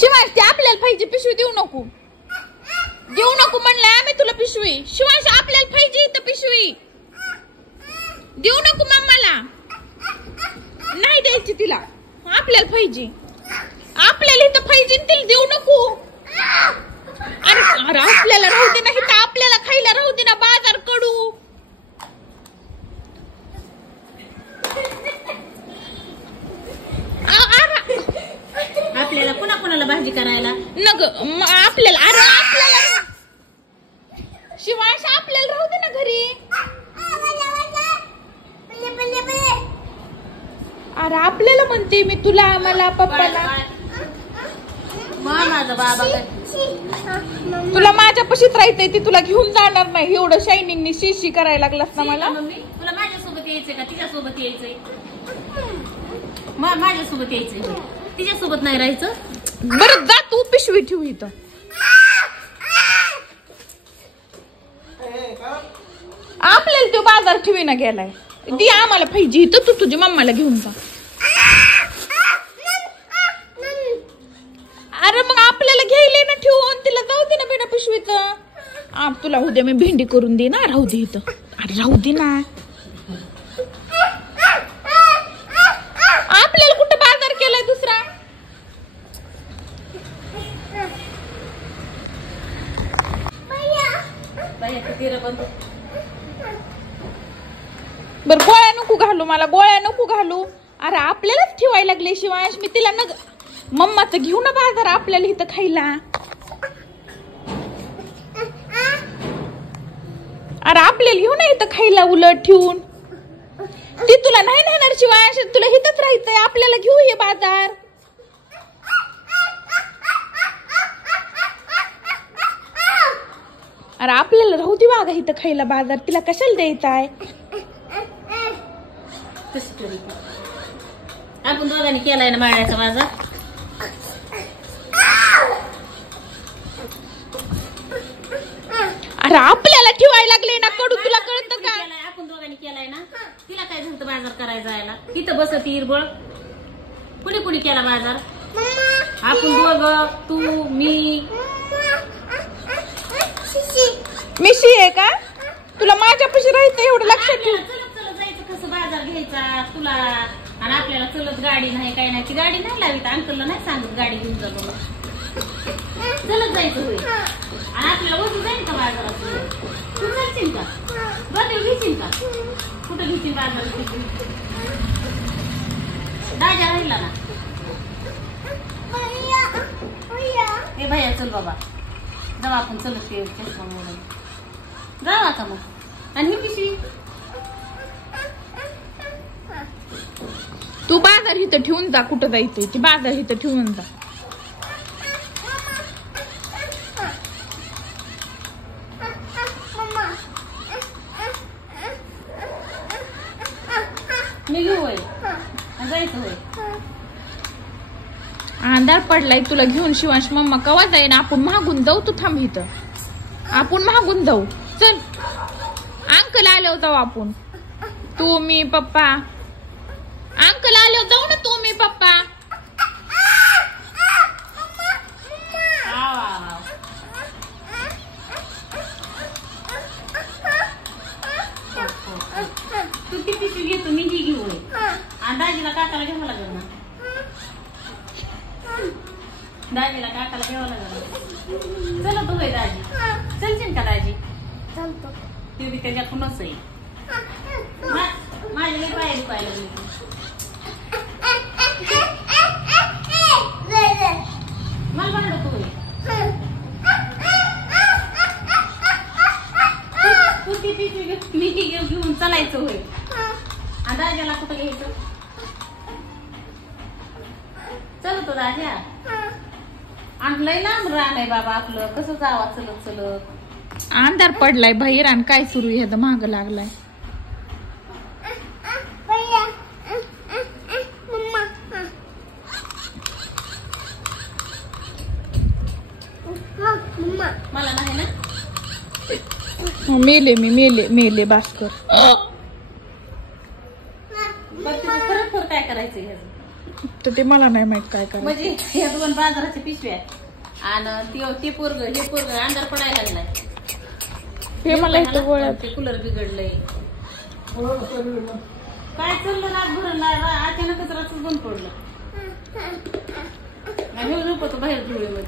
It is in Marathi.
शिवांश ते आपल्याला पाहिजे पिशवी देऊ नको म्हणलं आम्ही तुला पिशवी. शिवांश आपल्याला पाहिजे इथं पिशवी देऊ नको मम्माला नाही द्यायची तिला. आपल्याला पाहिजे आपल्याला इथं पाहिजे तिला देऊ नको. अरे अरे आपल्याला राहू दे नाही तर आपल्याला खायला राहू दे ना बाजार कडू. आपल्याला कोणाला भाजी करायला नग आपल्याला. अरे आपल्याला शिवांश आपल्याला राहू दे ना घरी. अरे आपल्याला म्हणते मी तुला मला पप्पाला. माझा बाबा तुला माझ्यापाशीच राहायचंय ती तुला घेऊन जाणार नाही. एवढं शायनिंग शी करायला लागलास ना मला. मम्मी तुला माझ्यासोबत यायचंय का तिच्यासोबत यायचंय? माझ्यासोबत यायचंय तिच्यासोबत नाही राहायचं. बरं जा तू पिशवी ठेवू इथं. आपल्याला तो बाजार ठेवी ना गेलाय ती आम्हाला पाहिजे इथं. तू तुझ्या मम्माला घेऊन जा. अरे मग आपल्याला घ्यायला ना ठेवून तिला जाऊ दे ना बिना पिशवीचं. तुला उद्या मी भेंडी करून दे ना. राहू दे इथं. अरे राहू दे ना. आपल्याला कुठं बाजार केलाय दुसरा. बर गोळ्या नको घालू मला गोळ्या नको घालू. अरे आपल्यालाच ठेवायला लागले शिवांश. मी तिला न मम्माचं घेऊ ना बाजार आपल्याला इथं खायला. अरे आपल्याला घेऊ ना इथं खायला उलट ठेवून. ती तुला नाही नेणार शिवांश तुला इथंच राहायचंय. आपल्याला घेऊ हे बाजार. अरे आपल्याला राहू दे वागा इथं खायला बाजार. तिला कशाला द्यायचा आहे. आपण दोघांनी केलाय ना माळ्याचा बाजार. अरे आपल्याला ठेवायला लागले ना कडू. तुला कळतं का? आपण दोघांनी केलाय ना. तिला काय झालं बाजार करायला जायला. इथं बसत हिरबळ. कुणी केला बाजार? आपण दोघं तू मी. मिशी आहे का? तुला माझ्यापाशी राहायचं एवढं लक्षात ठेव. चलत जायचं कसं बाजार घ्यायचा तुला. आणि आपल्याला चलत गाडी नाही काय नाही. ती गाडी नाही लावित. अंकलला नाही सांगत गाडी घेऊन जा म्हणून. चलत जायचं होईल. आणि आपल्याला वजू जाईल का बाजारात? तू जायची का? बरं घेशील का? कुठं घेशील बाजार? दाजा राहिला ना. ए भैया चल बाबा जाऊ आपण. चलत ते चष्मा म्हणून जाऊ आता मग. आणि ही पिशवी तू बाजार इथं ठेवून जा. कुठं जायचंय ती बाजार इथं ठेवून जा. मी घेऊ होय जायचं होय. अंधार पडलाय तुला घेऊन शिवांश. मम्मा कवा जाईन. आपण मागून जाऊ. तू थांब इथं. आपण मागून जाऊ. चल अंकल आलो जाऊ आपण. तू मी पप्पा. अंकल आलो जाऊ ना. तू मी पप्पा. तू ती पिशवी घेतो मी ही घेऊ. आणि दाजीला काकाला घ्यावं लागेल ना. दाजीला काकाला घ्यावं लागेल. चला तू होय दाजी. चलशील का दाजी? ते बी त्याच्याकडूनच आहे. माझ्या लई पाय दुखायला लागले. मला भांडत होय. तू ती पिशवी मी घेऊन चालायचं होय. आणि दाजीला कुठं घ्यायचं? चलतो दाज्या. आणि लई लांब राहणार बाबा आपलं. कसं जावा चलत चलत. अंधार पडलाय बाहेर. आणि काय सुरू आहे माग लागलाय. मला नाही ना. मेले भास्कर. परत काय करायचं? करायचं ते मला नाही माहित काय करायचं. म्हणजे या 2 बाजाराच्या पिशव्या आणि ते पोरग हे पोरग अंधार पडायला लागलाय. हे मला इथं गोळ्या ते कूलर बिघडलंय. काय चाललं रातभर अचानकच रात्र बंद पडलं. झोपतो बाहेर धुळीमध्ये.